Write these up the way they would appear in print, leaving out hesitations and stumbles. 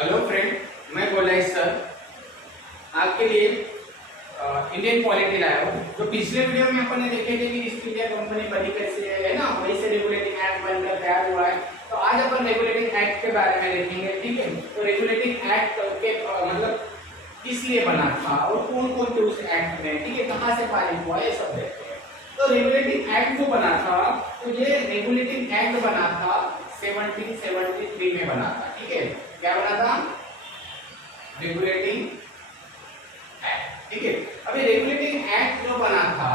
Hello friend, मैं गोलाई sir आपके लिए इंडियन पॉलिटी लाया हूँ। तो पिछले वीडियो में अपन ने देखे थे कि ईस्ट इंडिया कंपनी बनी कैसे है ना, वही से रेगुलेटिंग एक्ट बनकर तैयार हुआ है। तो आज अपन रेगुलेटिंग एक्ट के बारे में देखेंगे, ठीक है। तो रेगुलेटिंग एक्ट के मतलब किस लिए बना था और कौन कौन थे उस एक्ट में, ठीक है, कहाँ से पारित हुआ, ये सब देखते हैं। तो रेगुलेटिंग एक्ट जो बना था, तो ये रेगुलेटिंग एक्ट बना था 1773 में बना था, ठीक है। क्या बना था? रेगुलेटिंग एक्ट, ठीक है। अभी रेगुलेटिंग एक्ट जो बना था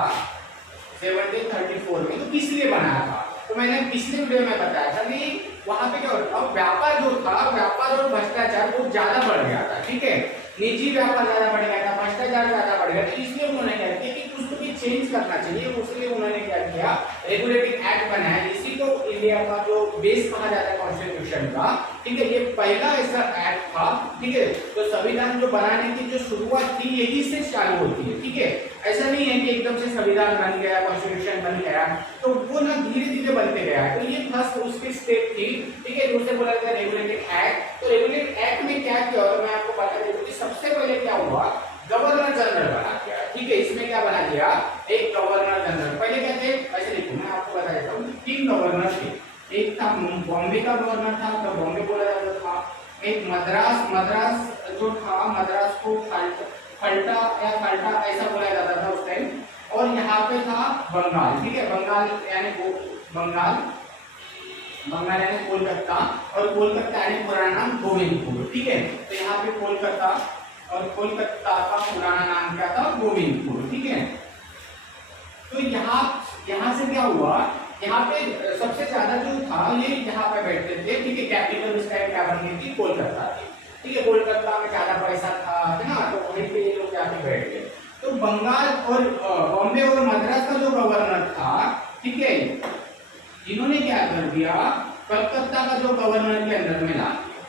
1734 में, तो किस लिए बना था? तो मैंने पिछले वीडियो में बताया था कि वहां पे क्या होता था, व्यापार जो था, व्यापार और भ्रष्टाचार बहुत ज्यादा बढ़ गया था, ठीक है। निजी व्यापार ज्यादा बढ़ गया था, भ्रष्टाचार ज्यादा बढ़ गया था, इसलिए उन्होंने क्या किया कि कुछ तो भी चेंज करना चाहिए, उसके उन्होंने क्या किया, रेगुलेटिंग एक्ट बनाया। इसी को इंडिया का जो बेस कहा जाता है कॉन्स्टिट्यूशन का, ठीक है। ये पहला ऐसा एक्ट था, ठीक है। तो संविधान जो बनाने की जो शुरुआत थी यही से चालू होती है, ठीक है। ऐसा नहीं है कि एकदम से संविधान बन गया, कॉन्स्टिट्यूशन बन गया, तो वो ना धीरे धीरे बनते गया। तो ये फर्स्ट उसकी स्टेप थी, ठीक है। दूसरे बोला गया रेगुलेटिंग एक्ट। तो रेगुलेटिंग एक्ट में क्या किया, और मैं आपको बता देता हूँ। सबसे पहले क्या हुआ, गवर्नर जनरल बना दिया, ठीक है। इसमें क्या बना दिया, एक गवर्नर जनरल। पहले क्या थे, ऐसे देखो मैं आपको बता देता हूँ, 3 गवर्नर थे। एक था बॉम्बे का गवर्नर था, तो बॉम्बे बोला जाता था। एक मद्रास जो था, मद्रास को फल्टा या फल्टा ऐसा बोला जाता था उस टाइम। और यहाँ पे था बंगाल, ठीक है। बंगाल यानी बंगाल यानी कोलकाता, और कोलकाता यानी पुराना नाम गोविंदपुर, ठीक है। तो यहाँ पे कोलकाता, और कोलकाता का पुराना नाम क्या था, गोविंदपुर, ठीक है। तो यहाँ से क्या हुआ, यहाँ पे सबसे ज्यादा जो था ये यहाँ पे बैठते थे, ठीक है। कैपिटल उस टाइम क्या बन गई थी, कोलकाता थी, ठीक है। कोलकाता में ज्यादा पैसा था, है ना, तो वहीं पे ये लोग जाके बैठ गए। तो बंगाल और बॉम्बे और मद्रास का जो गवर्नर था, ठीक है, इन्होंने क्या कर दिया, कलकत्ता का जो गवर्नर के अंदर में ला दिया।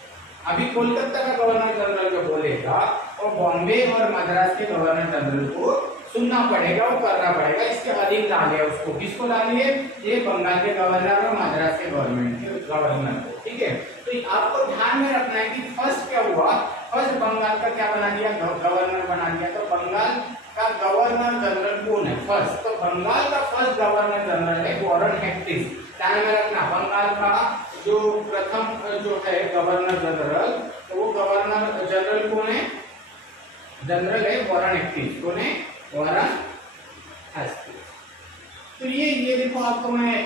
अभी कोलकाता का गवर्नर जनरल जो बोलेगा, और बॉम्बे और मद्रास के गवर्नर जनरल को सुनना पड़ेगा और करना पड़ेगा। इसके अधीन ला लिया उसको। किसको ला लिए? ये बंगाल के गवर्नर और मद्रास के गवर्नमेंट के गवर्नर को, ठीक है। तो आपको ध्यान में रखना है कि फर्स्ट क्या हुआ, फर्स्ट बंगाल का क्या बना दिया, गवर्नर बना दिया। तो बंगाल का गवर्नर जनरल कौन है फर्स्ट? तो बंगाल का फर्स्ट गवर्नर जनरल है वॉरेन हेस्टिंग्स। ध्यान में रखना, बंगाल का जो प्रथम जो है गवर्नर जनरल, तो वो गवर्नर जनरल कौन है? जनरल है वॉरेन हेस्टिंग्स। कौन है? Warren Hastings. तो ये देखो, आपको मैं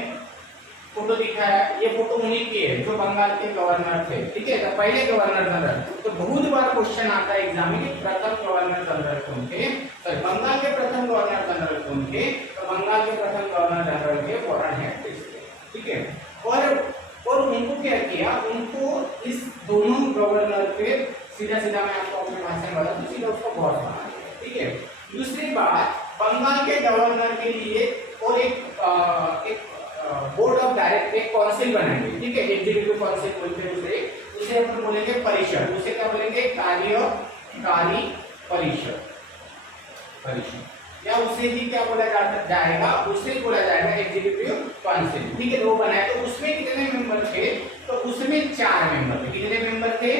फोटो दिखाया, ये फोटो उन्हीं की है जो बंगाल के गवर्नर थे, ठीक है। तो पहले गवर्नर जनरल, तो बहुत बार क्वेश्चन आता है एग्जाम में कि प्रथम गवर्नर जनरल कौन थे, तो बंगाल के प्रथम गवर्नर जनरल कौन थे? तो बंगाल के प्रथम गवर्नर जनरल थे वॉरेन हेस्टिंग्स, ठीक है। और उनको क्या किया, उनको इस दोनों गवर्नर पे सीधा सीधा मैं आपको अपने भाषण में बता दूं, सीधा उसको बॉस बना दिया, ठीक है। दूसरी बात, बंगाल के गवर्नर के लिए और एक बोर्ड ऑफ डायरेक्टर, एक काउंसिल बनाएंगे, ठीक है। एग्जीक्यूटिव काउंसिल बोलते हैं उसे अपन बोलेंगे परिषद। उसे क्या बोलेंगे? कार्यकारी परिषद, या उसे ही क्या बोला जाएगा, उसे बोला जाएगा एग्जीक्यूटिव काउंसिल, ठीक है। वो बनाया। तो उसमें कितने मेंबर थे? तो उसमें 4 मेंबर थे। कितने मेंबर थे?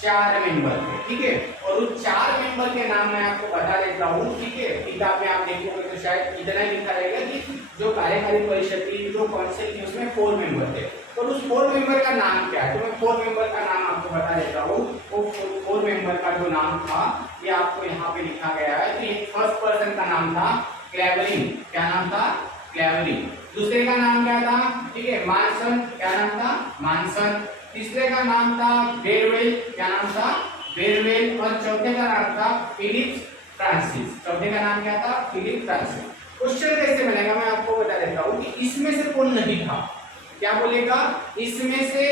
4 मेंबर थे, ठीक है। और उन 4 मेंबर के नाम मैं आपको बता देता हूँ, ठीक है। किताब में आप देखोगे तो शायद इतना लिखा रहेगा कि जो कार्यकारी परिषद की जो काउंसिल थी उसमें 4 मेंबर थे। और उस 4 मेंबर का नाम क्या है? तो मैं 4 मेंबर का नाम आपको बता देता हूँ। वो 4 मेंबर का जो नाम था ये आपको यहाँ पे लिखा गया है। तो ये फर्स्ट पर्सन का नाम था क्लेवरिंग। क्या नाम था? क्लेवरिंग। दूसरे का नाम क्या था? ठीक है, मानसन। क्या नाम था? मानसन। तीसरे का नाम था बेरवेल। क्या नाम था? बेरवेल। और चौथे का नाम था फिलिप फ्रांसिस। चौथे का नाम क्या था? Philip Francis. क्वेश्चन कैसे बनेगा मैं आपको बता देता हूँ कि इसमें से कौन नहीं था। क्या बोलेगा? इसमें से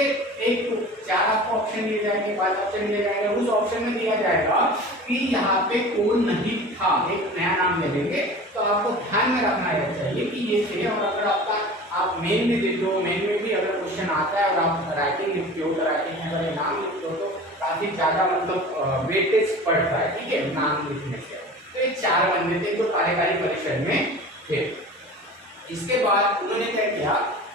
एक 4 आपको ऑप्शन दिए जाएंगे, 5 ऑप्शन दिए जाएंगे। उस ऑप्शन में दिया जाएगा कि यहाँ पे कौन नहीं था, एक नया नाम ले लेंगे। तो आपको ध्यान में रखना चाहिए कि ये थे। और अगर आपका आप मेन में देखते हो, मेन में भी अगर क्वेश्चन आता है और आप राइटिंग लिखते हो, तो राइटिंग में अगर नाम लिखते हो तो काफी ज्यादा मतलब वेटेज पड़ता है, ठीक है, नाम लिखने से। तो ये 4 बंदे थे जो कार्यकारी परिषद में थे। इसके बाद उन्होंने क्या किया,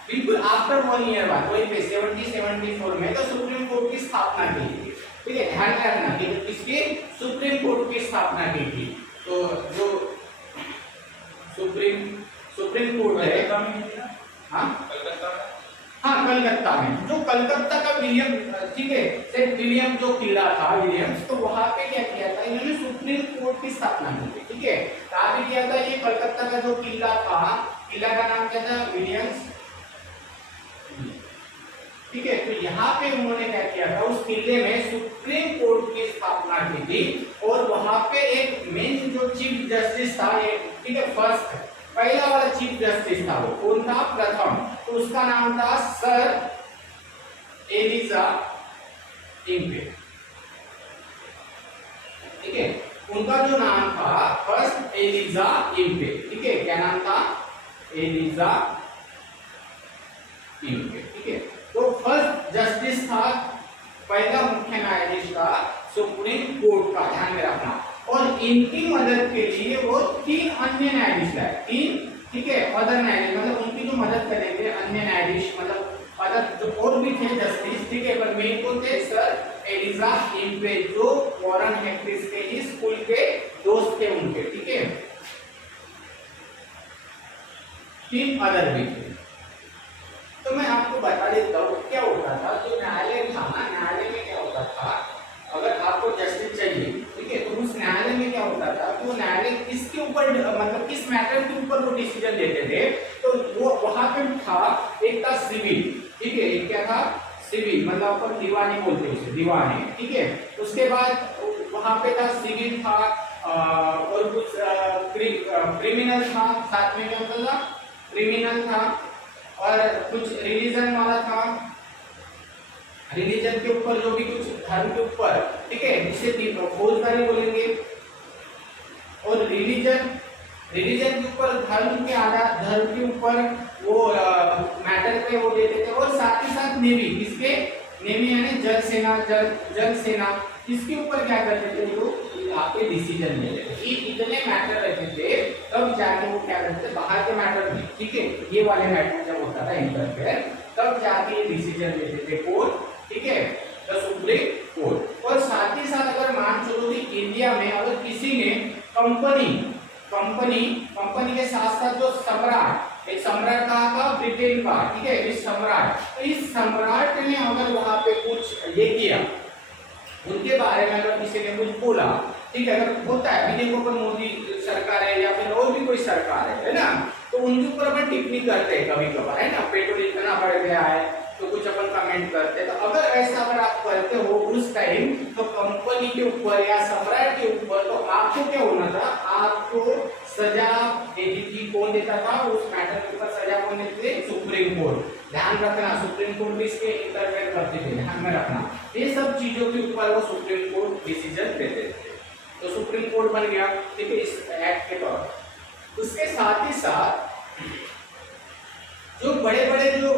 बिल्कुल आफ्टर 1 ईयर बाद, वही पे 1774 में तो सुप्रीम कोर्ट की स्थापना की। ठीक है, ध्यान में रखना कि किसकी सुप्रीम कोर्ट की स्थापना की थी। तो जो सुप्रीम सुप्रीम कोर्ट है, हाँ हाँ कलकत्ता में, जो कलकत्ता का विलियम, ठीक है, सेंट विलियम जो किला था विलियम्स, तो वहां पे क्या किया था इन्होंने सुप्रीम कोर्ट की स्थापना की थी। ठीक है, कहाँ पे किया था ये कलकत्ता का जो किला था, किला का नाम क्या था विलियम्स। ठीक है, तो यहाँ पे उन्होंने क्या किया था उस किले में सुप्रीम कोर्ट की स्थापना की थी और वहां पे एक मेन जो चीफ जस्टिस था, ठीक है, फर्स्ट पहला वाला चीफ जस्टिस था, वो कौन था प्रथम, तो उसका नाम था सर एलिजा इम्पे। ठीक है, उनका जो नाम था फर्स्ट एलिजा इम्पे। ठीक है, क्या नाम था एलिजा इम्पे। ठीक है, तो फर्स्ट जस्टिस था, पहला मुख्य न्यायाधीश था सुप्रीम कोर्ट का, ध्यान में रखना। और इनकी मदद के लिए वो 3 अन्य न्यायाधीश लाए, 3, ठीक है, अदर न्यायाधीश, मतलब उनकी जो मदद करेंगे अन्य न्यायाधीश, मतलब अदर जो और भी थे जस्टिस। ठीक है, पर मेन को थे सर एलिजा इम्पे, जो वॉरेन हेस्टिंग्स के ही स्कूल के दोस्त थे उनके। ठीक है, 3 अदर भी थे। तो मैं आपको बता देता हूँ क्या होता था, जो न्यायालय था ना, न्यायालय में क्या होता था, अगर आपको जस्टिस चाहिए, ठीक है, तो उस न्यायालय में क्या होता था, तो न्यायालय किसके ऊपर, मतलब किस मैटर के ऊपर वो डिसीजन लेते थे, तो वो वहां पे था, एक था सिविल, ठीक है, एक क्या था सिविल, मतलब अपन दीवानी बोलते हैं उसे, दीवानी। ठीक है, उसके बाद वहां पे था सिविल था, और कुछ क्रिमिनल था, साथ में क्या होता था क्रिमिनल था, और कुछ रिलीजन वाला था, रिलीजन के ऊपर जो भी कुछ धर्म के ऊपर, ठीक है, जिसे फौजदारी बोलेंगे। और रिलीजन के ऊपर, धर्म के आधार, धर्म के ऊपर वो मैटर पे वो देते थे। और साथ ही साथ नेवी, किसके नेवी यानी जल सेना, जल सेना, इसके ऊपर क्या करते थे वो आपके डिसीजन लेते थे। ये इतने मैटर रहते थे, तब जाके वो क्या करते थे, बाहर के मैटर में, ठीक है, ये वाले मैटर जब होता था इंटरफेयर, तब जाके ये डिसीजन लेते थे कोर्ट। ठीक है, द सुप्रीम कोर्ट। और साथ ही साथ अगर मान चलो कि इंडिया में अगर किसी ने कंपनी के साथ साथ जो सम्राट, एक सम्राट कहा था ब्रिटेन का, ठीक है, इस सम्राट, तो इस सम्राट ने अगर वहां पे कुछ ये किया, उनके बारे में अगर किसी ने कुछ बोला, ठीक है, अगर होता है भी, देखो पर मोदी सरकार है या फिर और भी कोई सरकार है ना, तो उनके ऊपर अपन टिप्पणी करते हैं कभी कभार, है ना, पेट्रोल इतना बढ़ गया है तो कुछ अपन कमेंट करते हैं। तो अगर ऐसा अगर आप करते हो उस टाइम, तो कंपनी के ऊपर या सम्राट के ऊपर, तो आपको क्या होना था, आपको सजा देती थी। कौन देता था उस मैटर के ऊपर सजा, कौन देते थे, सुप्रीम कोर्ट। ध्यान रखना, सुप्रीम कोर्ट भी इसके इंटरफेयर करते थे, ध्यान में रखना, ये सब चीजों के ऊपर वो सुप्रीम कोर्ट डिसीजन देते थे। तो सुप्रीम कोर्ट बन गया, ठीक है, इस एक्ट के तौर। उसके साथ ही साथ जो बड़े बड़े जो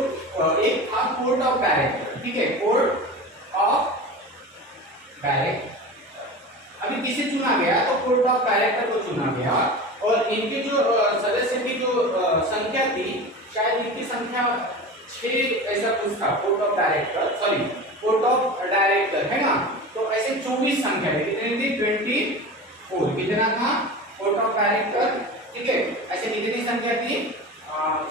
एक था कोर्ट ऑफ डायरेक्टर, ठीक है, कोर्ट ऑफ डायरेक्टर। अभी किसे चुना गया, तो कोर्ट ऑफ डायरेक्टर को चुना गया। और इनके जो सदस्य की जो संख्या थी, शायद इनकी संख्या 6 ऐसा कुछ था, court of director, sorry court of director, है ना। तो ऐसे 24 संख्या थी, कितनी थी 24, कितना था कोर्ट ऑफ डायरेक्टर, ठीक है, ऐसे कितनी संख्या थी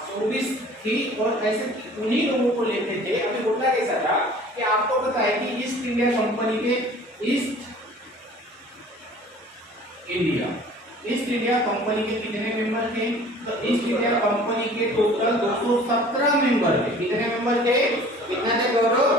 24 थी। और ऐसे उन्हीं लोगों को लेते थे। अभी होता कैसा था कि आपको पता है कि ईस्ट इंडिया कंपनी के, ईस्ट इंडिया कंपनी के कितने मेंबर थे, तो ईस्ट इंडिया कंपनी के टोटल 217 मेंबर थे। कितने मेंबर थे, कितना थे गौरव,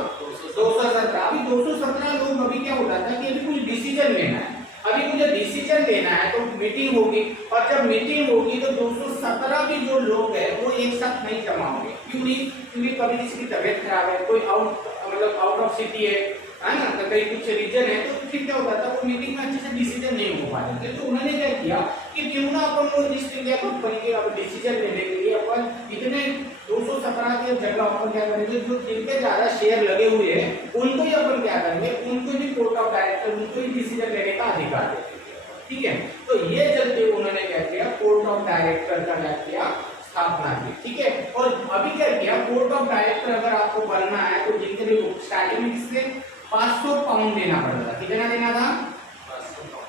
217। अभी 217 लोग, अभी क्या होता था कि अभी कुछ डिसीजन लेना है, अभी मुझे डिसीजन लेना है, तो मीटिंग होगी, और जब मीटिंग होगी तो 217 भी जो लोग हैं वो एक साथ नहीं जमा होंगे। क्योंकि कभी किसी की तबीयत खराब है, कोई आउट ऑफ सिटी है ना, तो कहीं कुछ रीजन है, तो फिर क्या होता था वो मीटिंग में अच्छे से डिसीजन नहीं हो पाते थे। तो उन्होंने क्या किया कि क्यों ना अपन वो ईस्ट इंडिया कंपनी के अब डिसीजन लेने के लिए अपन इतने 217 के जगह अपन क्या करेंगे, जो जिनके ज्यादा शेयर लगे हुए हैं उनको ही अपन क्या करेंगे, उनको भी कोर्ट ऑफ डायरेक्टर, उनको ही डिसीजन लेने का अधिकार देते। ठीक है, तो ये चलते उन्होंने क्या किया, कोर्ट ऑफ डायरेक्टर का क्या किया, स्थापना की। ठीक है, और अभी क्या किया, कोर्ट ऑफ डायरेक्टर अगर आपको बनना है तो जितने स्टार्टिंग में किससे 500 पाउंड देना पड़ता था। कितना देना था?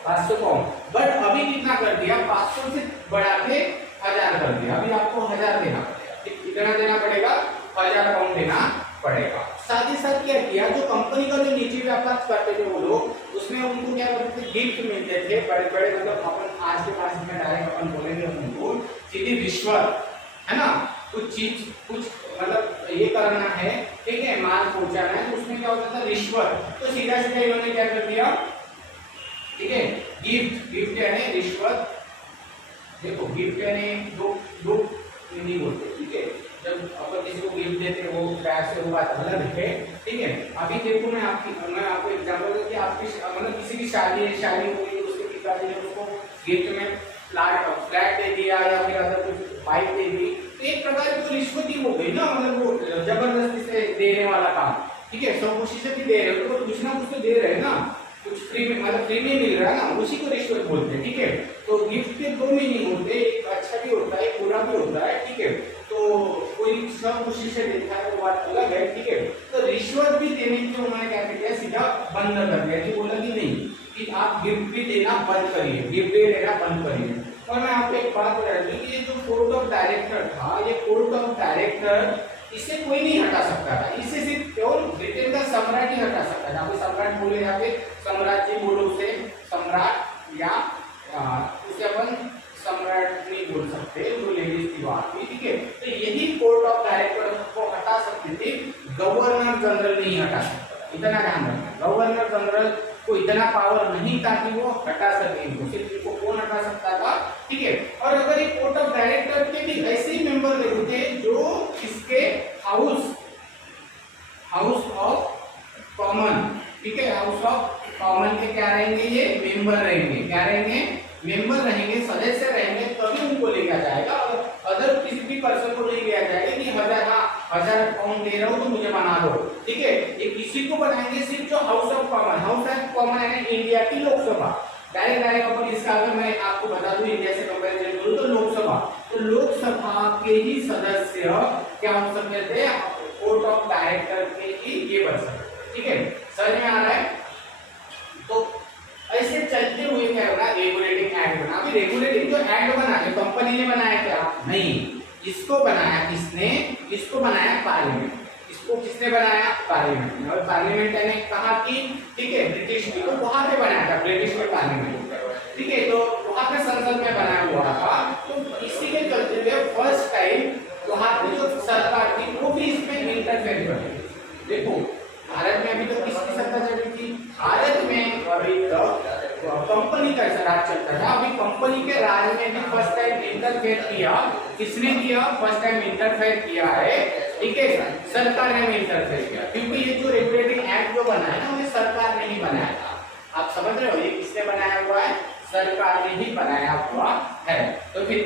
500 पाउंड। बट अभी कितना कर दिया? 500 से बढ़ा के 1000 कर दिया। अभी आपको 1000 देना पड़ेगा। कितना देना पड़ेगा? 1000 पाउंड देना पड़ेगा। साथ ही साथ क्या किया, जो कंपनी का जो निजी व्यापार करते थे वो लोग, उसमें उनको क्या करते थे? गिफ्ट मिलते थे बड़े बड़े, मतलब अपन आज के पास में डायरेक्ट अपन बोलेंगे उनको सीधी रिश्वत, है ना। कुछ चीज कुछ मतलब ये करना है, ठीक है, माल पहुंचाना है, तो उसमें क्या होता था? रिश्वत। तो सीधा सीधा इन्होंने क्या कर दिया, ठीक है, गिफ्ट यानी रिश्वत। देखो गिफ्ट यानी दो नहीं बोलते, ठीक है। जब अपन किसी को गिफ्ट देते हैं वो बैग से वो बात अलग है, ठीक है। अभी देखो मैं आपको एग्जांपल दूं कि आपकी मतलब किसी की शादी हो गई, उसके पिताजी ने उसको गिफ्ट में फ्लैट दे दिया या फिर अगर कुछ बाइक दे दी, तो एक प्रकार की रिश्वत ही हो गई ना, मतलब वो जबरदस्ती से देने वाला काम, ठीक है। सब खुशी से भी दे रहे हो तो कुछ ना कुछ तो दे रहे हैं ना, कुछ फ्री में, मतलब फ्री में मिल रहा है ना, उसी को रिश्वत बोलते हैं, ठीक है। तो गिफ्ट के दो मीनिंग होते हैं, एक अच्छा भी होता है, एक बुरा भी होता है, ठीक है। तो कोई सब खुशी से देता है वो बात अलग है, ठीक है। तो रिश्वत भी देने की उन्होंने क्या किया, सीधा बंद कर दिया, कि बोला कि नहीं कि आप गिफ्ट भी देना बंद करिए, गिफ्ट भी देना बंद करिए। और मैं आपको एक बात बता दूं कि ये जो कोर्ट ऑफ डायरेक्टर था, ये कोर्ट ऑफ डायरेक्टर इसे कोई नहीं हटा सकता था, इसे सिर्फ केवल ब्रिटेन का सम्राट ही हटा सकता था। सम्राट बोले यहाँ पे, सम्राज्य बोलो उसे, सम्राट या उसे अपन सम्राट नहीं बोल सकते, जो लेडीज थी वहां की, ठीक है। तो यही कोर्ट ऑफ डायरेक्टर को हटा सकते थे, गवर्नर जनरल नहीं हटा सकता। इतना ध्यान रखना, गवर्नर जनरल को इतना पावर नहीं था कि वो हटा सके इनको, सिर्फ इनको कौन हटा सकता था, ठीक है। और अगर एक कोर्ट ऑफ डायरेक्टर के भी ऐसे ही मेंबर होते जो इसके हाउस ऑफ कॉमन, ठीक है, हाउस ऑफ कॉमन के क्या रहेंगे? ये मेंबर रहेंगे। क्या रहेंगे? मेंबर रहेंगे, सदस्य रहेंगे, तभी उनको लिया जाएगा। और अदर किसी भी पर्सन को नहीं लिया जाएगा कि 1000 पाउंड दे रहा हूं तो मुझे बना दो, ठीक है। ये किसी को बनाएंगे सिर्फ जो हाउस ऑफ कॉमन है इंडिया की लोकसभा। डायरेक्ट अपन इसका अगर मैं आपको बता दूं इंडिया से कंपैरिजन करूं तो लोकसभा के ही सदस्य क्या हो सकते थे? कोर्ट ऑफ डायरेक्टर के ही ये बन सकते, ठीक है। समझ में आ रहा है? तो ऐसे चलते हुए क्या होगा? रेगुलेटिंग एक्ट बना। अभी रेगुलेटिंग जो एक्ट बना है कंपनी ने बनाया क्या? नहीं, इसको बनाया किसने? इसको बनाया पार्लियामेंट। इसको किसने बनाया? पार्लियामेंट ने। और पार्लियामेंट ने कहा कि ठीक है, ब्रिटिश की, तो वहां पे बनाया था, ब्रिटिश में पार्लियामेंट, ठीक है। तो वहां पे संसद में बनाया हुआ था। तो इसी के चलते हुए फर्स्ट टाइम वहां की जो सरकार थी वो भी इसमें इंटरफेयर कर रही थी। देखो भारत में अभी तो किसकी सत्ता चल रही थी? भारत में अभी तक कंपनी का राज चलता था। अभी कंपनी के राज में भी फर्स्ट टाइम इंटरफेयर किया। किसने किया? फर्स्ट टाइम इंटरफेयर किया है, ठीक है, सरकार ने इंटरफेयर किया। क्योंकि ये जो रेगुलेटिंग एक्ट जो बना है ना, वो सरकार ने ही बनाया था। आप समझ रहे हो ये किसने बनाया हुआ है? सरकार ने ही बनाया हुआ है। तो फिर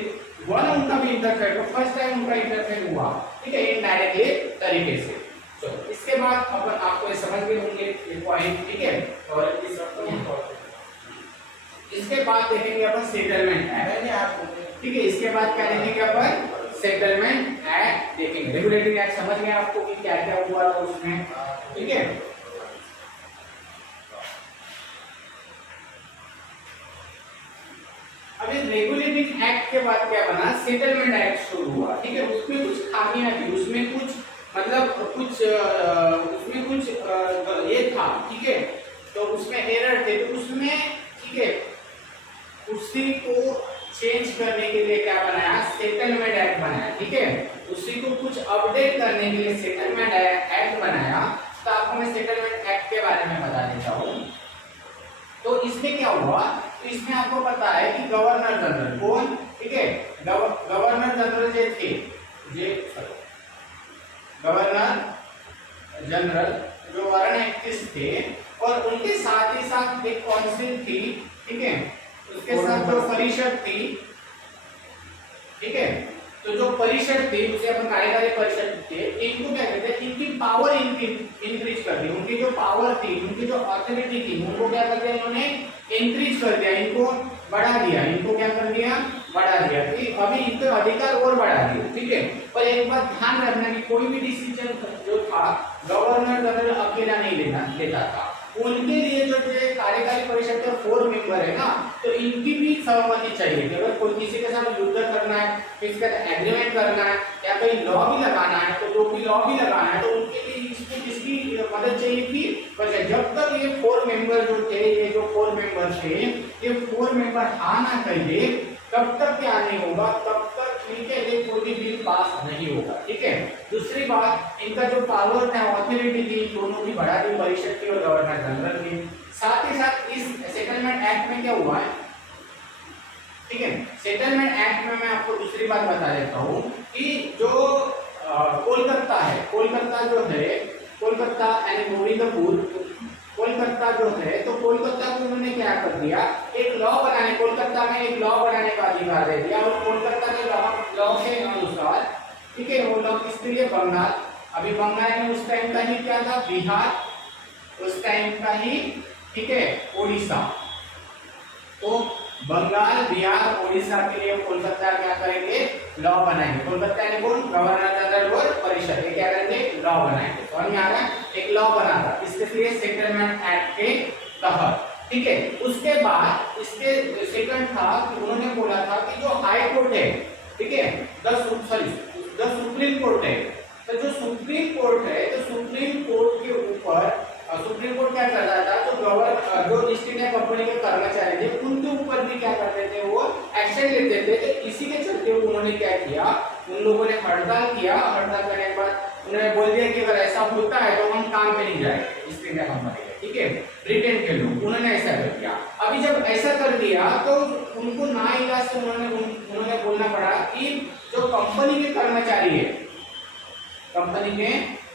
हुआ ना उनका भी इंटरफेयर, तो फर्स्ट टाइम उनका इंटरफेयर हुआ, ठीक है, इनडायरेक्टली तरीके से। तो इसके बाद अपन आपको समझ गए होंगे ये पॉइंट, ठीक है। और इसके बाद देखेंगे अपन सेटलमेंट एक्ट, ठीक है। इसके बाद क्या देखेंगे अपन? सेटलमेंट एक्ट देखेंगे। रेगुलेटिंग एक्ट समझ गए आपको कि क्या क्या हुआ था उसमें, ठीक है। अभी रेगुलेटिंग एक्ट के बाद क्या बना? सेटलमेंट एक्ट शुरू हुआ, ठीक है। उसमें कुछ खामियां थी, उसमें कुछ मतलब उसमें कुछ ये था, ठीक है। तो उसमें एरर थे, तो उसमें ठीक है उसी को चेंज करने के लिए क्या बनाया? सेटलमेंट एक्ट बनाया, ठीक है। उसी को कुछ अपडेट करने के लिए सेटलमेंट एक्ट बनाया। तो आपको मैं सेटलमेंट एक्ट के बारे में बता देता हूँ। तो इसमें क्या हुआ? तो इसमें आपको पता है कि गवर्नर जनरल कौन, ठीक है, गवर्नर जनरल जो थे, गवर्नर जनरल जो वारन एक्टिस थे, और उनके साथ ही साथ एक काउंसिल थी, ठीक है, उसके साथ जो परिषद थी, ठीक है। तो जो परिषद थी उसे अपन कार्यकारी परिषद थे, इनको क्या कहते हैं? इनकी पावर इंक्रीज कर दी। उनकी जो पावर थी, उनकी जो अथॉरिटी थी, उनको क्या कर दिया इन्होंने? इंक्रीज कर दिया, इनको बढ़ा दिया। इनको क्या कर दिया? बढ़ा दिया। कि अभी इनके अधिकार और बढ़ा दिए, ठीक है। पर एक बात ध्यान रखना कि कोई भी डिसीजन जो था था गवर्नर जनरल अकेला नहीं लेता था, उनके लिए जो कार्यकारी परिषद के 4 मेंबर है ना, तो इनकी भी सहमति चाहिए कि अगर कोई किसी के साथ युद्ध करना है, किसी का एग्रीमेंट करना है या कहीं लॉ भी लगाना है, तो जो भी लॉ भी लगाना है तो उनके लिए इसको किसकी मदद चाहिए थी। बस जब तक ये 4 मेंबर जो थे, ये जो 4 मेंबर थे, ये 4 मेंबर हाँ ना कहिए तब तक क्या नहीं होगा, तब तक ठीक है ये कोई भी बिल पास नहीं होगा। ठीक है, दूसरी बात, इनका जो पावर था, ऑथोरिटी थी, दोनों की बढ़ा दी, परिषद की और गवर्नर जनरल की। साथ ही साथ इस सेटलमेंट एक्ट में क्या हुआ है, ठीक है, सेटलमेंट एक्ट में मैं आपको दूसरी बात बता देता हूँ कि जो कोलकाता है, कोलकाता जो है, कोलकाता यानी गोविंदपुर, कोलकाता जो है, तो कोलकाता को उन्होंने क्या कर दिया, एक लॉ बनाने, कोलकाता में एक लॉ बनाने का अधिकार दे दिया, और कोलकाता के लॉ के अनुसार, ठीक है, वो लॉ किसके लिए, बंगाल, अभी बंगाल में उस टाइम का ही क्या था, बिहार, उस टाइम का ही, ठीक है, उड़ीसा, तो बंगाल, बिहार, उड़ीसा के लिए कोलकाता क्या करेंगे, लॉ बनाएंगे। कोलकाता ने कौन, गवर्नर जनरल और परिषद, ये क्या करेंगे, लॉ बनाएंगे। समझ में आ रहा है, एक लॉ बना था इसके लिए सेटलमेंट एक्ट के तहत। ठीक है, उसके बाद इसके सेकंड था कि उन्होंने बोला था कि जो हाई कोर्ट है, ठीक है, द सुप्रीम कोर्ट है, तो जो सुप्रीम कोर्ट है, तो सुप्रीम कोर्ट के ऊपर सुप्रीम कोर्ट क्या करता था, जो ईस्ट इंडिया कंपनी के कर्मचारी थे उनके ऊपर भी क्या करते थे, वो एक्शन लेते थे। तो इसी के चलते उन्होंने क्या किया, उन लोगों ने हड़ताल किया, हड़ताल करने के बाद उन्होंने बोल दिया कि अगर ऐसा होता है तो हम काम पे नहीं जाएंगे ईस्ट इंडिया कंपनी के, ठीक है, ब्रिटेन के लोग, उन्होंने ऐसा कर दिया। अभी जब ऐसा कर दिया तो उनको नाइलाज से उन्होंने बोलना पड़ा कि जो कंपनी के कर्मचारी है, कंपनी के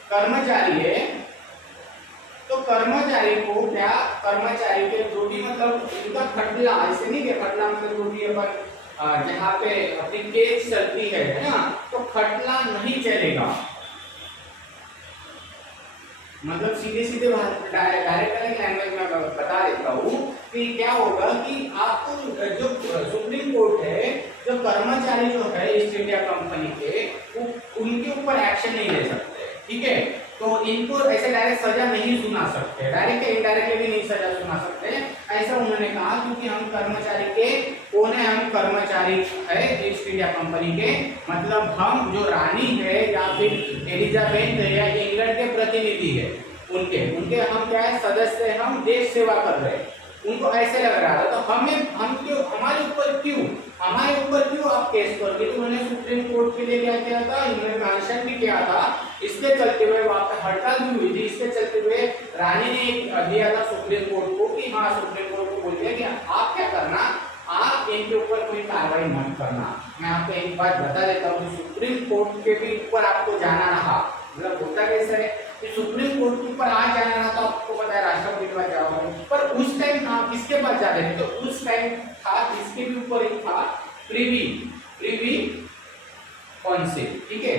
कर्मचारी है, तो कर्मचारी को क्या, कर्मचारी के जो भी मतलब इनका खटला, ऐसे नहीं कि खटला मतलब जो भी अपन जहाँ पे अपनी केस चलती है ना, तो खटला नहीं चलेगा, मतलब सीधे सीधे डायरेक्ट लैंग्वेज में बता देता हूँ कि क्या होगा कि आपको जो सुप्रीम कोर्ट है, जो कर्मचारी जो है ईस्ट इंडिया कंपनी के, उनके ऊपर एक्शन नहीं ले सकते। ठीक है, तो इनको ऐसे डायरेक्ट सजा नहीं सुना सकते, डायरेक्ट इनडायरेक्टली भी नहीं सजा सुना सकते, ऐसा उन्होंने कहा, क्योंकि हम कर्मचारी के कौन है, हम कर्मचारी है ईस्ट इंडिया कंपनी के, मतलब हम जो रानी है या फिर एलिजाबेथ है या इंग्लैंड के प्रतिनिधि है, उनके हम क्या है, सदस्य है, हम देश सेवा कर रहे हैं। उनको ऐसे लग रहा था, तो हम क्यों, हमारे ऊपर क्यों आप केस करोगे। तो उन्होंने सुप्रीम कोर्ट के लिए क्या किया था, इन्होंने मेंशन भी किया था, इसके चलते हुए वहां पर हड़ताल भी हुई थी। इसके चलते हुए रानी ने दिया था सुप्रीम कोर्ट को कि हाँ, सुप्रीम कोर्ट को बोल दिया कि आप क्या करना, आप इनके ऊपर कोई कार्रवाई मत करना। मैं आपको एक बात बता देता हूँ, सुप्रीम कोर्ट के भी ऊपर आपको जाना रहा, मतलब होता कैसा है कि सुप्रीम कोर्ट के ऊपर आ जाना रहा, तो आपको पता है राष्ट्रपति के पास जाओगे, पर उस टाइम आप किसके पास जाते थे, तो उस टाइम था इसके भी ऊपर एक था प्रिवी काउंसिल। ठीक है,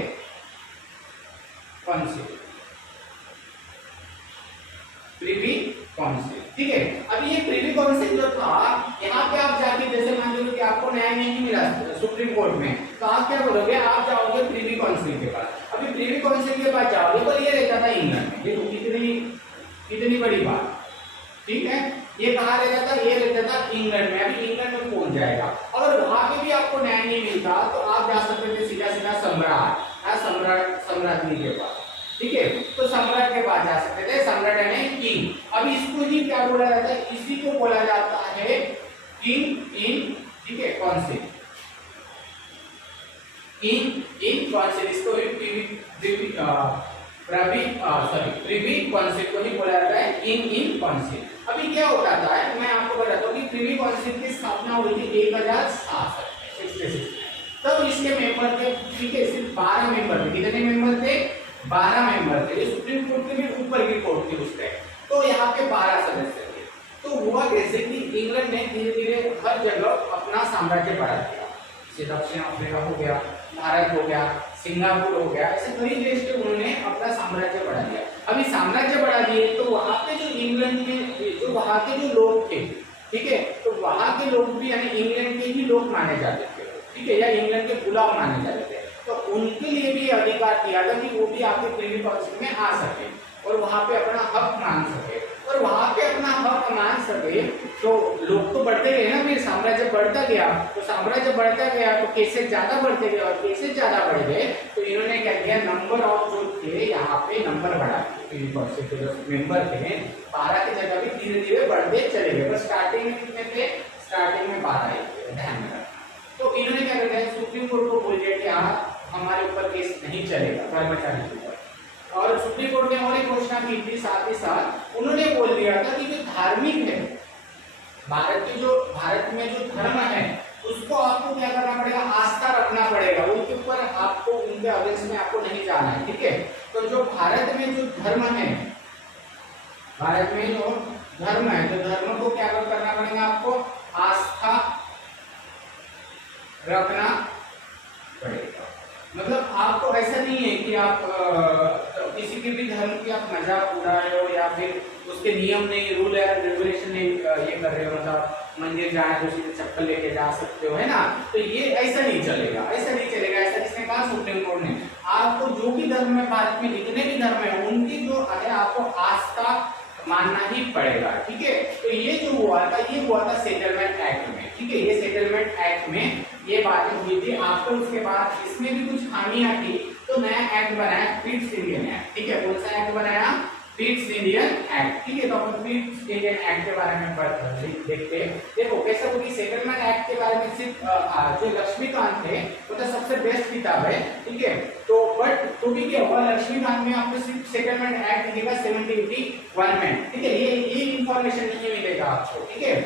प्रिवी काउंसिल। ठीक है, अब ये प्रिवी काउंसिल जो था, यहाँ पे आप जाके जैसे मान लो कि आपको न्याय नहीं मिला सुप्रीम कोर्ट में, तो आप क्या बोलोगे, आप जाओगे प्रिवी काउंसिल के पास। अभी प्रिवी काउंसिल के पास जाओगे, पर ये रहता था इंग्लैंड में, ये कितनी बड़ी बात। ठीक है, ये कहाँ रहता था, ये रहता था इंग्लैंड में। अभी इंग्लैंड में पहुंच जाएगा, अगर वहां पे भी आपको न्याय नहीं मिलता, तो आप जा सकते थे सीधा सम्राज्ञी के पास। ठीक है, तो सम्राट के पास जा सकते थे, सम्राट यानी किंग। अब इसको ही क्या बोला जाता है, इसी को बोला जाता है किंग इन, ठीक है, काउंसिल, किंग इन काउंसिल, इसको प्रिवी काउंसिल को ही बोला जाता है किंग इन काउंसिल। अभी क्या होता था, मैं आपको बताता हूँ कि प्रिवी काउंसिल की स्थापना हुई थी 1066 तब इसके मेंबर थे, ठीक है, सिर्फ 12 मेंबर थे। कितने मेंबर थे, 12 मेंबर थे। सुप्रीम कोर्ट के भी ऊपर की कोर्ट थी उस टाइम, तो यहाँ पे 12 सदस्य थे। तो हुआ कैसे कि इंग्लैंड ने धीरे धीरे हर जगह अपना साम्राज्य बढ़ा दिया, जैसे दक्षिण अफ्रीका हो गया, भारत हो गया, सिंगापुर हो गया, ऐसे कई देश के उन्होंने अपना साम्राज्य बढ़ा दिया। अभी साम्राज्य बढ़ा दिए, तो वहाँ पे जो इंग्लैंड में जो वहाँ के जो लोग थे, ठीक है, तो वहाँ के लोग भी यानी इंग्लैंड के ही लोग माने जाते थे, ठीक है, या इंग्लैंड के गुलाम माने जाते थे। तो उनके लिए भी अधिकार दिया था कि वो भी आपके प्रीवी काउंसिल में आ सके और वहां पे अपना हक मांग सके। और वहां पे अपना हक मांग सके तो लोग तो बढ़ते गए ना, फिर साम्राज्य बढ़ता गया, तो साम्राज्य बढ़ता गया तो केसेस ज्यादा बढ़ते गए, और केसेस ज्यादा बढ़ गए तो इन्होंने क्या किया, नंबर ऑफ जो थे यहाँ पे नंबर बढ़ा दिए, जो मेंबर थे 12 की जगह भी धीरे धीरे बढ़ते चले गए। बस स्टार्टिंग में कितने थे, स्टार्टिंग में 12 ही थे, ध्यान में रखना। तो इन्होंने क्या किया, सुप्रीम कोर्ट को बोल दिया कि हाँ हमारे ऊपर केस नहीं चलेगा कर्मचारी के ऊपर। और सुप्रीम कोर्ट ने और एक घोषणा की थी, साथ ही साथ उन्होंने बोल दिया था कि जो धार्मिक है, भारत में जो धर्म है उसको आपको क्या करना पड़ेगा, आस्था रखना पड़ेगा, उनके ऊपर आपको, उनके अगेंस्ट में आपको नहीं जाना है, ठीक है। तो जो भारत में जो धर्म है, भारत में जो धर्म है, तो धर्म को क्या करना पड़ेगा, आपको आस्था रखना पड़ेगा। मतलब आपको ऐसा नहीं है कि आप किसी के भी धर्म की आप मजाक उड़ा रहे हो या फिर उसके नियम नहीं, रूल या रेगुलेशन नहीं ये कर रहे हो, मतलब मंदिर जाए तो सीधे चप्पल लेके जा सकते हो, है ना। तो ये ऐसा नहीं चलेगा, ऐसा नहीं चलेगा। ऐसा किसने कहा, सुप्रीम कोर्ट ने। आपको जो भी धर्म है, भारत में जितने भी धर्म है, उनकी जो है आपको आस्था मानना ही पड़ेगा, ठीक है। तो ये जो हुआ था, ये हुआ था सेटलमेंट एक्ट में, ठीक है। ये सेटलमेंट एक्ट में ये बातें हुई थी। आफ्टर उसके बाद इसमें भी कुछ खामियां थी, तो नया एक्ट बनाया, पिट्स इंडियन एक्ट, ठीक है। कौन सा एक्ट बनाया, पिट्स इंडियन एक्ट, ठीक है। तो अपन पिट्स इंडियन एक्ट के बारे में देखते हैं। देखो कैसा होगी, सेटलमेंट एक्ट के बारे में सिर्फ जो लक्ष्मीकांत थे वो तो सबसे बेस्ट किताब है, ठीक है। तो बट तो भी क्या हुआ, लक्ष्मीकांत में आपको सिर्फ सेटलमेंट एक्ट मिलेगा 1781 में, ठीक है। ये इंफॉर्मेशन नहीं मिलेगा आपको, ठीक है।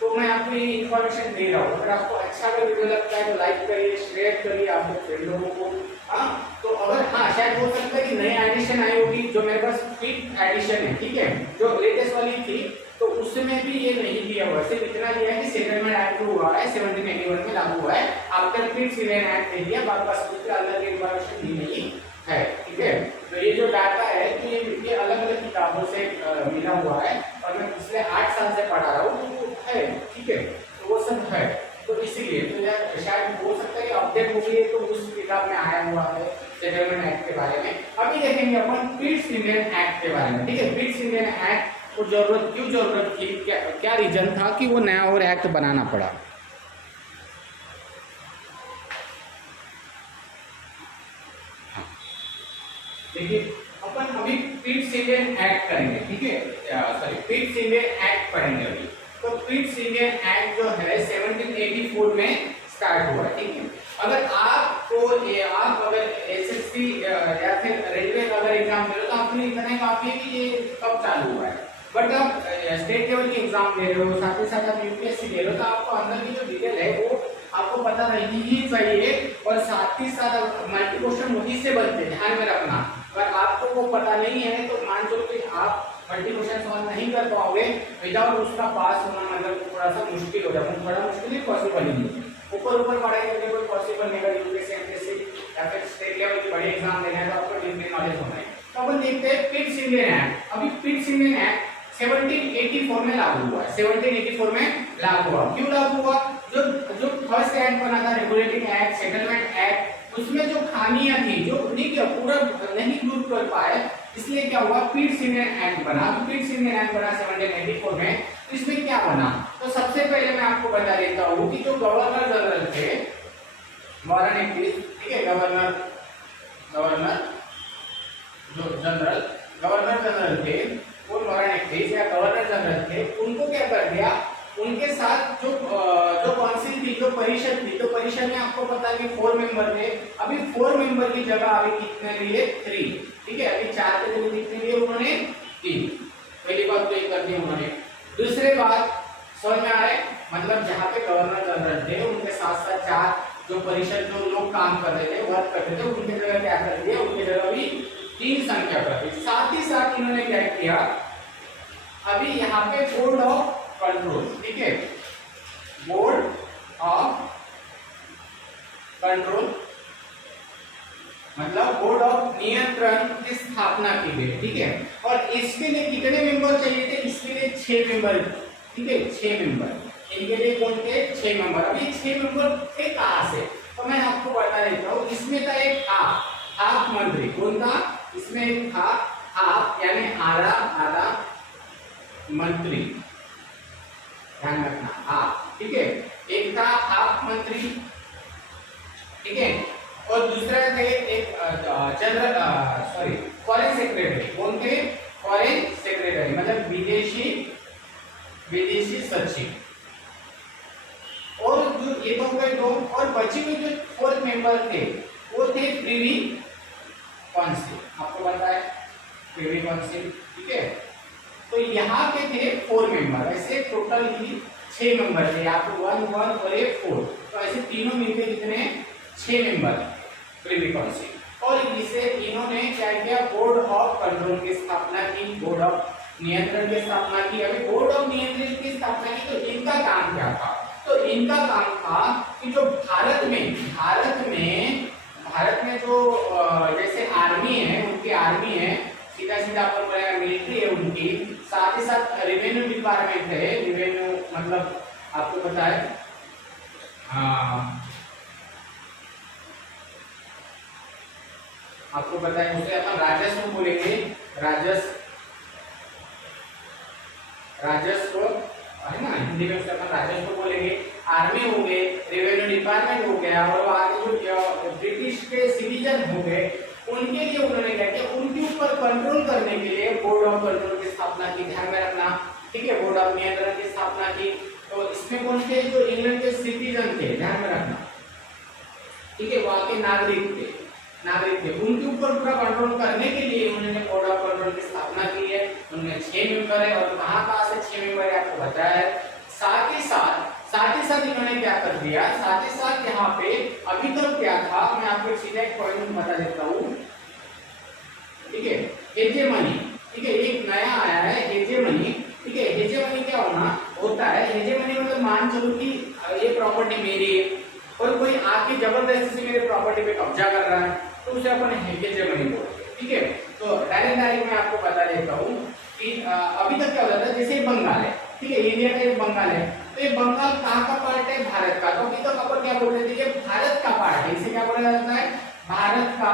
तो मैं आपको ये इंफॉर्मेशन दे रहा हूँ। अगर आपको अच्छा अगर वीडियो लगता है तो लाइक करिए, शेयर करिए आपके फ्रेंड लोगों को। हाँ, तो अगर शायद हो सकता है कि नई एडिशन आई होगी, जो मेरे पास फिफ्थ एडिशन है, ठीक है, जो लेटेस्ट वाली थी, तो उसमें भी ये नहीं दिया हुआ, सिर्फ इतना दिया है कि सेटलमेंट एक्ट हुआ है 1781 में लागू हुआ है, आफ्टर पिट्स इंडियन एक्ट दे दिया, बाकी अलग की इंफॉर्मेशन दी नहीं है, ठीक है। तो ये जो डाटा है कि ये अलग अलग किताबों से मिला हुआ है और मैं पिछले 8 साल से पढ़ा रहा हूँ, तो है, ठीक है। तो वो सब है, तो इसीलिए तो यार शायद हो सकता है कि अपडेट हो गई, तो उस किताब में आया हुआ है सेटलमेंट एक्ट के बारे में। अभी देखेंगे अपन पिट्स इंडियन एक्ट के बारे में, ठीक है। पिट्स इंडियन एक्ट को क्यों जरूरत थी, क्या रीजन था कि वो नया और एक्ट बनाना पड़ा। देखिए अपन अभी पिट्स इंडियन एक्ट करेंगे, ठीक है, सॉरी पिट्स इंडियन एक्ट पढ़ेंगे अभी। तो पिट्स इंडियन एक्ट जो है 1784 में स्टार्ट हुआ, ठीक है। अगर आपको आप अगर एसएससी या फिर रेलवे का अगर एग्जाम दे रहे हो तो आपको इतना ही काफी है कि ये कब चालू हुआ है। बट आप स्टेट लेवल की एग्जाम दे रहे हो, साथ ही साथ आप यूपीएससी दे रहे हो, तो आपको अंदर की जो डिटेल है वो आपको पता रहनी ही चाहिए। और साथ ही साथ मल्टी क्वेश्चन वहीं से बनते हैं, ध्यान में रखना। अगर आपको वो पता नहीं है तो मान चलो कि आप मल्टी क्वेश्चन सॉल्व नहीं कर पाओगे, विदाउट उसका पास होना मतलब थोड़ा सा मुश्किल हो जाएगा, बड़ा मुश्किल है, पॉसिबल ही नहीं। ऊपर पढ़ाई करके कोई पॉसिबल नहीं है, यूपीएससी एमपीएससी या फिर स्टेट लेवल की बड़ी एग्जाम देना है तो आपको डिग्री नॉलेज होना है। तो अपन देखते हैं पिट्स इंडियन एक्ट। अभी पिट्स इंडियन एक्ट 1784 में लागू हुआ है, 1784 में लागू हुआ। क्यों लागू हुआ, जो फर्स्ट एक्ट बना था रेगुलेटिंग एक्ट, सेटलमेंट एक्ट, उसमें जो खामियां थी, जो पूरा नहीं दूर कर पाए, इसलिए क्या हुआ, पिट्स इंडियन एक्ट बना। पिट्स इंडियन एक्ट बना 1784 में। तो इसमें क्या बना, तो सबसे पहले मैं आपको बता देता हूँ कि जो गवर्नर जनरल थे, वॉरेन हेस्टिंग्स, ठीक है, गवर्नर जनरल थे, वो वॉरेन हेस्टिंग्स या गवर्नर जनरल थे, उनको क्या कर दिया, उनके साथ जो काउंसिल थी, जो परिषद थी, तो परिषद में आपको पता है कि 4 मेंबर थे। अभी 4 मेंबर की जगह अभी कितने लिए 3, ठीक है। अभी 4 के जगह कितने लिए उन्होंने 3। पहली बात तो ये कर दी उन्होंने। दूसरी बात समझ में आ रहा है, मतलब जहाँ पे गवर्नर जनरल थे उनके साथ साथ 4 जो परिषद जो लोग काम कर रहे थे, वर्क करते थे, उनकी जगह क्या कर दिया, उनकी जगह भी 3 संख्या कर दी। साथ ही साथ इन्होंने क्या किया, अभी यहाँ पे बोर्ड ऑफ कंट्रोल, ठीक है, बोर्ड ऑफ कंट्रोल मतलब बोर्ड ऑफ नियंत्रण की स्थापना की गई, ठीक है। और इसके लिए कितने मेंबर चाहिए थे, इसके लिए 6 मेंबर, ठीक है, 6 मेंबर। इनके लिए कौन थे, 6 मेंबर। अभी 6 मेंबर थे कहाँ से, तो मैं आपको बता देता हूँ, इसमें था एक हाफ मंत्री। कौन था इसमें? एक था हाफ यानी आधा मंत्री, ध्यान रखना हाफ, ठीक है। एक था हाफ मंत्री, ठीक है, और दूसरा थे एक जनरल फॉरेन सेक्रेटरी। कौन थे? फॉरेन सेक्रेटरी मतलब विदेशी सचिव। और जो ये तो गए दो, और बचे हुए जो फोर्थ मेंबर थे वो थे प्रिवी काउंसिल। आपको पता है प्रिवी काउंसिल, ठीक है। तो यहाँ पे थे 4 मेंबर, ऐसे टोटल ही 6 मेंबर थे, यहाँ पे 1 1 और 4, तो ऐसे तीनों मिलकर कितने 6 मेंबर प्रिवी काउंसिल। और इसे इन्होंने क्या किया? बोर्ड ऑफ कंट्रोल की स्थापना की, बोर्ड ऑफ नियंत्रण की स्थापना की। अभी बोर्ड ऑफ नियंत्रण की स्थापना की तो इनका काम क्या था? तो इनका काम था कि जो भारत में जो जैसे आर्मी है, उनकी आर्मी है, सीधा अपन बोलेगा मिलिट्री है उनकी, साथ ही साथ रेवेन्यू डिपार्टमेंट है। रेवेन्यू मतलब आपको पता है आपको पता है उसे अपन राजस्व बोलेंगे, राजस्व है ना, हिंदी में उसे अपन राजस्व बोलेंगे। आर्मी हो गए, रेवेन्यू डिपार्टमेंट हो गया, और आगे जो ब्रिटिश के सिटीजन हो गए, उनके लिए उन्होंने क्या किया? उनके ऊपर कंट्रोल करने के लिए बोर्ड ऑफ कंट्रोल की स्थापना की, ध्यान में रखना, ठीक है। बोर्ड ऑफ नियंत्रण की स्थापना की। तो इसमें कौन थे? जो इंग्लैंड के सिटीजन थे, ध्यान में रखना, ठीक है, वहां के नागरिक थे, उनके ऊपर पूरा कंट्रोल करने के लिए उन्होंने बोर्ड ऑफ कंट्रोल की स्थापना की है। उनमें 6 मेंबर है, और कहां से 6 मेंबर है आपको बताया है। साथ ही साथ इन्होंने क्या कर दिया? साथ ही साथ यहाँ पे अभी तक क्या था, मैं आपको सीधा एक पॉइंट बता देता हूँ, ठीक है। हेजेमनी, ठीक है, एक नया आया है हेजेमनी, ठीक है। हेजेमनी क्या होता है? हेजेमनी मतलब मान चलो कि ये प्रॉपर्टी मेरी है और कोई आके जबरदस्ती से मेरे प्रॉपर्टी पे कब्जा कर रहा है, तो उसे अपन हेजेमनी बोलते हैं, ठीक है। तो डायरेक्ट मैं आपको बता देता हूँ कि अभी तक क्या होता था, जैसे बंगाल है, ठीक है, इंडिया का एक बंगाल है, तो ये बंगाल कहाँ का पार्ट है? भारत का। तो अभी तक अपन क्या बोलते थे? ये भारत का पार्ट है, इसे क्या बोला जाता है? भारत का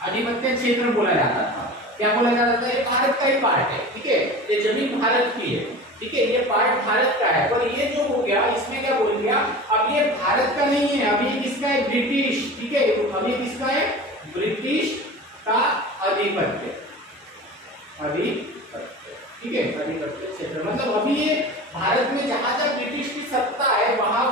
आधिपत्य क्षेत्र बोला जाता था। क्या बोला जाता था? ये भारत का ही पार्ट है, ठीक है, ये जमीन भारत की है, ठीक है, ये पार्ट भारत का है। पर ये जो हो गया, इसमें क्या बोल दिया? अब ये भारत का नहीं है, अब ये किसका है? ब्रिटिश, ठीक है, अब ये किसका है? ब्रिटिश का आधिपत्य, ठीक है, आधिपत्य क्षेत्र मतलब अभी ये भारत में जहां जहां ब्रिटिश की सत्ता है, वहां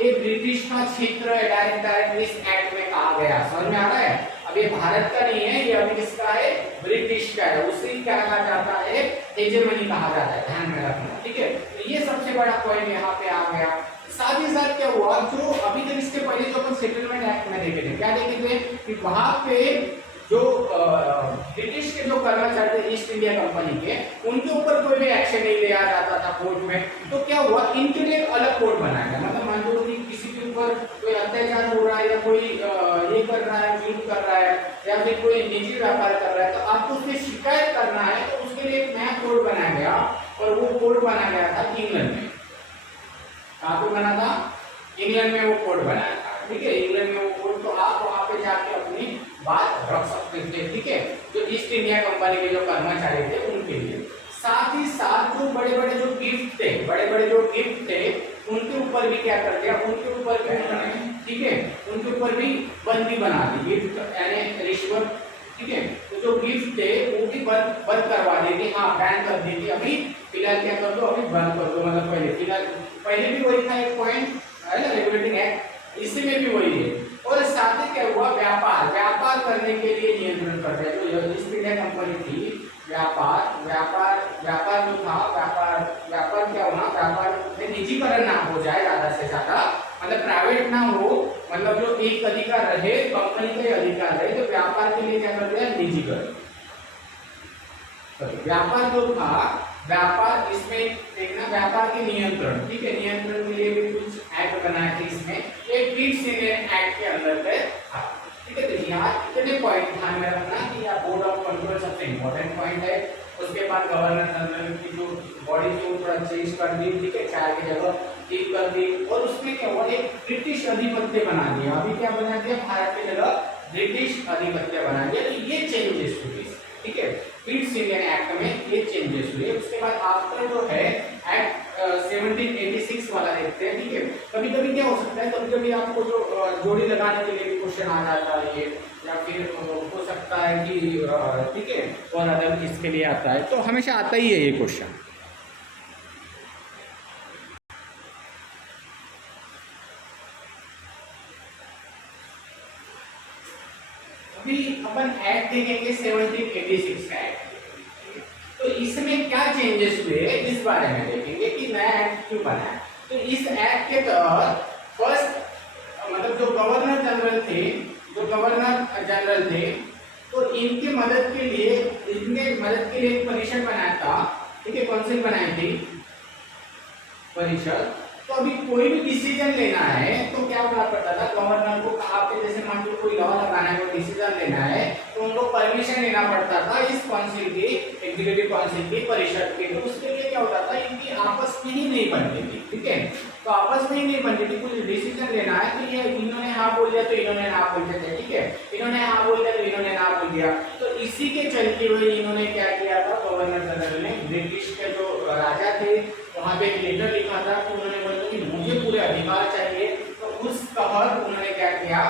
ये ब्रिटिश का क्षेत्र है। डायरेक्ट इस एक्ट में कहा गया, समझ में आ रहा है? अब ये भारत का नहीं है, ये अभी किसका है? ब्रिटिश का है। उसे क्या कहा जाता है? हेजेमनी कहा जाता है, ध्यान में रखना, ठीक है। तो ये सबसे बड़ा पॉइंट यहाँ पे आ गया। साथ ही साथ क्या हुआ, जो अभी तक इसके पहले जो अपन सेटलमेंट एक्ट में देखे थे, क्या देखे थे कि वहां पे जो ब्रिटिश के जो कर्मचारी थे ईस्ट इंडिया कंपनी के, उनके ऊपर कोई भी एक्शन नहीं लिया जाता था कोर्ट में। तो क्या हुआ, इनके लिए एक अलग कोर्ट बनाया गया। मतलब मान लो कि किसी के ऊपर कोई अत्याचार हो रहा है या कोई ये कर रहा है, जुल्म कर रहा है, या फिर कोई निजी व्यापार कर रहा है, तो आपको उसकी शिकायत करना है, तो उसके लिए एक नया कोर्ट बनाया गया। और वो कोर्ट बनाया गया था इंग्लैंड में। कहाँ पे बना था? इंग्लैंड में वो कोर्ट बनाया था, ठीक है, इंग्लैंड में वो कोर्ट। तो आप वहां पे जाके अपनी बात रख सकते थे, ठीक है, जो ईस्ट इंडिया कंपनी के जो कर्मचारी थे उनके लिए। साथ ही साथ जो बड़े बड़े जो गिफ्ट थे, उनके ऊपर भी क्या कर दिया? उनके ऊपर भी उन्होंने, ठीक है, उनके ऊपर भी बंदी बना दी, गिफ्ट यानी रिश्वत, ठीक है। तो जो गिफ्ट थे वो भी बंद करवा दी थी, हाँ बैन कर दी थी। अभी फिलहाल क्या कर दो? अभी बंद कर दो। मतलब पहले भी वही था एक पॉइंट है ना, रेगुलेटिंग एक्ट, इसमें भी वही है। और साथ ही क्या हुआ? व्यापार करने के लिए नियंत्रण कर दिया। जो ईस्ट इंडिया कंपनी थी, व्यापार जो था, व्यापार क्या होना? व्यापार में निजीकरण ना हो जाए ज्यादा से ज्यादा, मतलब प्राइवेट ना हो, मतलब जो एक अधिकार रहे, कंपनी का अधिकार रहे, तो व्यापार के लिए क्या कर दिया? निजीकरण। व्यापार जो था, व्यापार, इसमें देखना व्यापार के नियंत्रण, ठीक है, नियंत्रण के लिए भी कुछ एक्ट बनाए थे। इसमें एक ईस्ट इंडिया एक्ट के अंदर था, ठीक है। यहाँ कितने पॉइंट ध्यान में रखना कि यह बोर्ड ऑफ कंट्रोल सबसे इंपॉर्टेंट पॉइंट है। उसके बाद गवर्नर जनरल की जो बॉडी थी थोड़ा चेंज कर दी, ठीक है, 4 की जगह 3 कर दी, और उसमें क्या हुआ, एक ब्रिटिश अधिपत्य बना दिया। अभी क्या बना दिया, भारत की जगह ब्रिटिश अधिपत्य बना दिया। तो ये चेंजेस हुए, ठीक है, पिट्स इंडियन एक्ट में ये चेंजेस हुए। उसके बाद आफ्टर जो है एक्ट 1786 वाला देखते हैं, ठीक है। कभी कभी क्या हो सकता है, कभी कभी आपको जो जोड़ी लगाने के लिए भी क्वेश्चन आ जाता है ये, या फिर हो सकता है कि ठीक है, और अदर किसके लिए आता है, तो हमेशा आता ही है ये क्वेश्चन। अभी अपन एक्ट देखेंगे 1786 का एक्ट, तो इसमें क्या चेंजेस हुए इस बारे में देखेंगे कि नया एक्ट क्यों बना है। तो इस एक्ट के तहत फर्स्ट मतलब जो गवर्नर जनरल थे, तो इनके मदद के लिए एक परिषद बनाया था, ठीक है, काउंसिल बनाई थी परिषद। तो अभी कोई भी डिसीजन लेना है तो क्या करना पड़ता था, गवर्नर को कहा पे, जैसे मान लो कोई लॉ लगाना है, कोई डिसीजन लेना है, तो उनको परमिशन लेना पड़ता था इस काउंसिल की, एग्जीक्यूटिव काउंसिल की परिषद के। तो उसके लिए क्या होता था, इनकी आपस में ही नहीं बनती थी, ठीक है, तो आपस में ही नहीं बनती थी। कुछ डिसीजन लेना है तो ये इन्होंने हाँ बोल दिया तो इन्होंने ना बोल दिया, ठीक है, इन्होंने हाँ बोल दिया तो इन्होंने ना बोल दिया। तो इसी के चलते हुए इन्होंने क्या किया था, गवर्नर जनरल ने ब्रिटिश के जो राजा थे वहां पे एक लेटर लिखा था कि उन्होंने बोला कि मुझे पूरे अधिकार चाहिए। तो उस तहत उन्होंने क्या किया,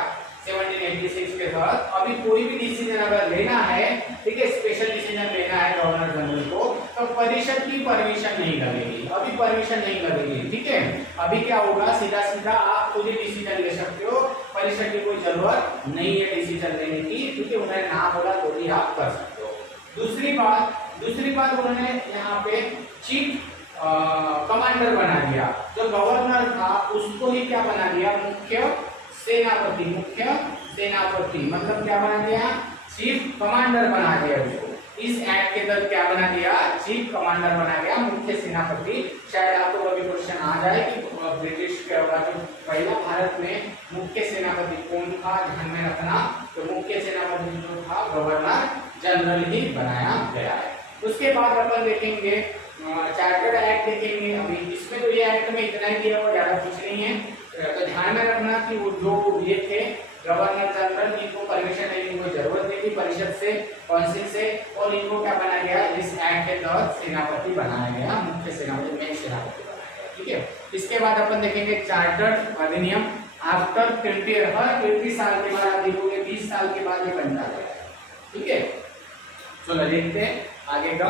1786 के तहत अभी कोई भी डिसीजन अगर लेना है, ठीक है, स्पेशल डिसीजन लेना है गवर्नर जनरल को, तो परिषद की परमिशन नहीं लगेगी, अभी परमिशन नहीं लगेगी, ठीक है। अभी क्या होगा, सीधा सीधा आप खुद ही डिसीजन ले सकते हो, परिषद की कोई जरूरत नहीं है डिसीजन लेने की, ठीक है, उन्होंने ना बोला तो भी आप कर सकते हो। दूसरी बात उन्होंने यहाँ पे चीफ कमांडर बना दिया। जो गवर्नर था उसको ही क्या बना दिया, मुख्य सेनापति मतलब क्या बना दिया, चीफ कमांडर बना दिया उसको। इस एक्ट के तहत क्या बना दिया, चीफ कमांडर बना दिया, मुख्य सेनापति। शायद आपको कभी क्वेश्चन आ जाए कि ब्रिटिश के बाद जो पहला भारत में मुख्य सेनापति कौन था, ध्यान में रखना, तो मुख्य सेनापति जो था गवर्नर जनरल ही बनाया गया है। उसके बाद अपन देखेंगे चार्टर्ड एक्ट देखेंगे। अभी इसमें तो ये एक्ट में इतना ही दिया हुआ, ज्यादा कुछ नहीं है, तो ध्यान में रखना कि वो जो ये थे गवर्नर जनरल, इनको परमिशन लेने की कोई जरूरत नहीं थी परिषद से, काउंसिल से, और इनको क्या बनाया गया, इस एक्ट के तहत सेनापति बनाया गया, मुख्य सेनापति, मेन सेनापति बनाया गया, ठीक है। इसके बाद अपन देखेंगे चार्टर्ड अधिनियम। आफ्टर 20 साल के बाद, आप देखोगे 20 साल के बाद ये बनता है, ठीक है। चलो देखते हैं आगे का।